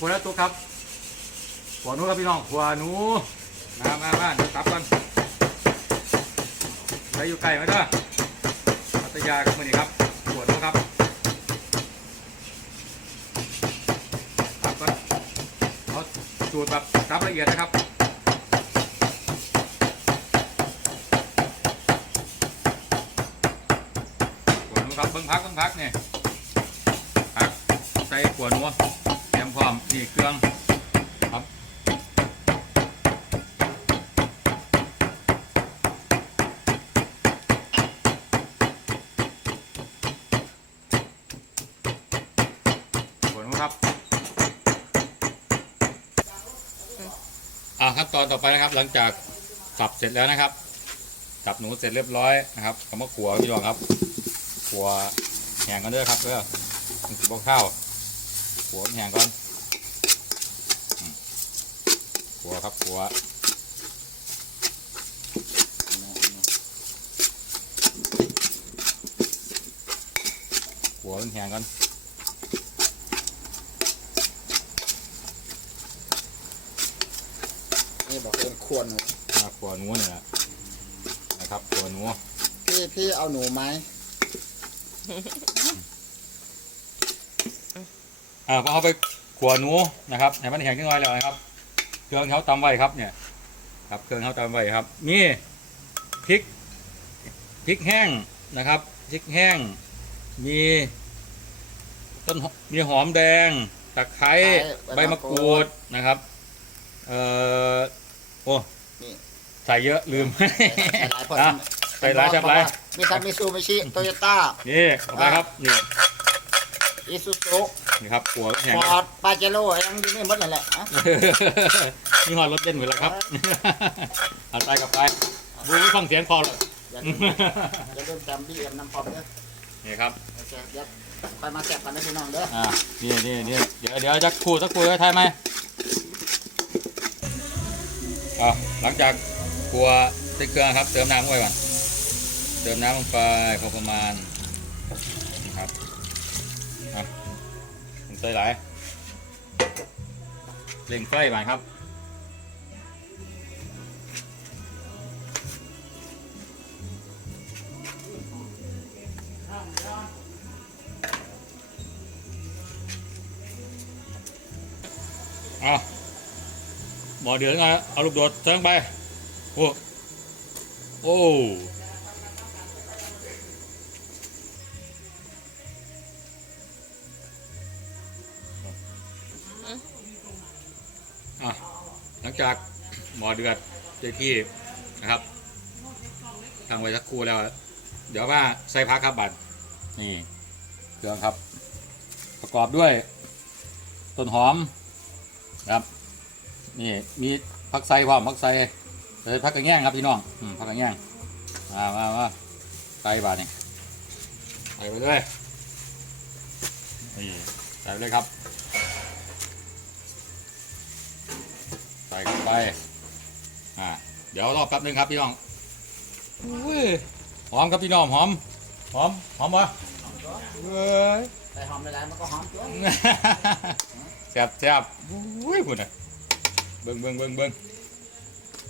ขวแล้วตัวครับขวนู้ครับพี่น้องขวหนูมามามาเดี๋ยวตับกันใครอยู่ไกลไหมเด้อพัทยาครับมือนี้ครับขวหนูครับตับกันเอาสูตรแบบตับละเอียดนะครับขวดนูครับเบิ้งพักเบิ้งพักเนี่ยพักใส่ขวดนูเต ร้อมนี่เครื่องครับขวดหนูครับอ่าขั้นตอนต่อไปนะครับ หลังจากสับเสร็จแล้วนะครับสับหนูเสร็จเรียบร้อยนะครับก็มาขัวพี่น้องครับขัวแห้งกันด้อครับเด้อมันสิบข้าวขัวแห้งก่อน ขัวครับขัวขัวมันแห้งก่อนนี่บอกเป็นควรหนูอ่าขัวหนูเนี่ยนะนะครับขัวหนูพี่พี่เอาหนูไหมอ่าพอเอาไปขัวหนูนะครับให้มันแห้งนิดหน่อยแล้วนะครับ เครื่องเขาตำไว้ครับเนี่ย ครับเครื่องเขาตำไว้ครับ นี่พริกพริกแห้งนะครับพริกแห้ง มีต้นหอมมีหอมแดงตะไคร้ใบมะกรูดนะครับ เอ่อโอ้นี่ใส่เยอะลืมใส่หลายคนอะใส่หลายจับหลายมีทั้งมิซูบิชิโตโยต้านี่เอาไปครับนี่อิซูซุ นี่ครับขัวแห้งฟอร์ดปาเจโร่ยังอยู่นี่หมดนั่นแหละอะนี่หอดรถเย็นหมดแล้วครับเอาไปกับไปบูไม่ฟังเสียงพอเลยอย่าลืมอย่าลืมจำบี้กับน้ำพอมเด้อนี่ครับโอเคเดี๋ยวค่อยมาแซ่บกันนะพี่น้องเด้ออ่านี่นี่นี่เดี๋ยวเดี๋ยวจะครูสักครูไว้ทายไหมอ่าหลังจากครัวใส่เครื่องครับ เติมน้ำลงไปก่อนเติมน้ำลงไปพอประมาณนะครับอะผม ใส่หลายเร่งไฟไปครับเอาหมอเดือดไงเอาลูกโดดเทิงไป โอ้ โอ้ จากหมอเดือดเจ้ที่นะครับทางไว้สักครู่แล้ว เดี๋ยวว่าใส่พักครับบัตรนี่เครื่องครับ ประกอบด้วย ต้นหอมครับ นี่มีผักไซพร้อมผักไซเลยผักกระแง่งครับพี่น้องอืมผักกระแง่งมามามาใส่บาทนี่ใส่ไปเลยนี่ใส่ไปเลยครับ ไป อ่า เดี๋ยวรอแป๊บนึงครับพี่น้องอุ้ยหอมครับพี่น้องหอม หอม หอมปะเว้ยใส่หอมหลายๆมันก็หอมตัวแซ่บแซ่บอุ้ยพุ่นอะเบิ่งเบิ่งเบิ่งเบิ่ง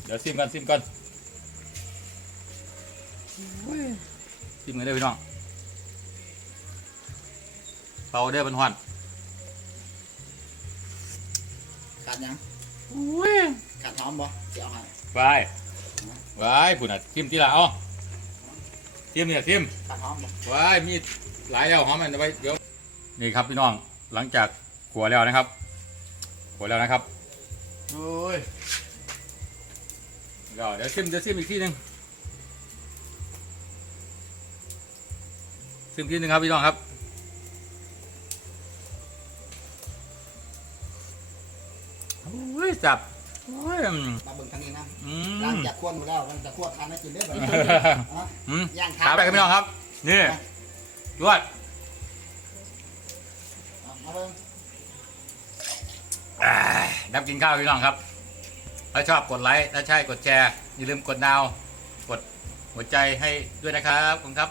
เดี๋ยวซิมกันซิมกันอุ้ยซิมกันได้อพี่น้องเตาได้อเป็นหวันขาดยังอุ้ย ขาดหอมบ่เดี๋ยวเอาให้ไปไปพุ่นอะซิมทีละเอาซิมเนี่ยซิมขาดหอมบ่ไว้มีหลายแล้วหอมมันเอาไว้เดี๋ยวนี่ครับพี่น้องหลังจากขัวแล้วนะครับ ขัวแล้วนะครับโอ้ยเดี๋ยวเดี๋ยวซิมเดี๋ยวซิมอีกทีหนึงซิมทีหนึงครับพี่น้องครับโอ้ยจับ โอ้ยอืมมาเบิ่งทางนี้นะอืหลังมจากควรหมดแล้วมันจะควรทานให้กินได้บ่อะอืมย่างขาไปครับพี่น้องครับ นี่รวดเอามาเบิ่งอ่าดับกินข้าวพี่น้องครับ ถ้าชอบกดไลค์ ถ้าใช่กดแชร์ อย่าลืมกดดาว กดหัวใจให้ด้วยนะครับขอบคุณครับ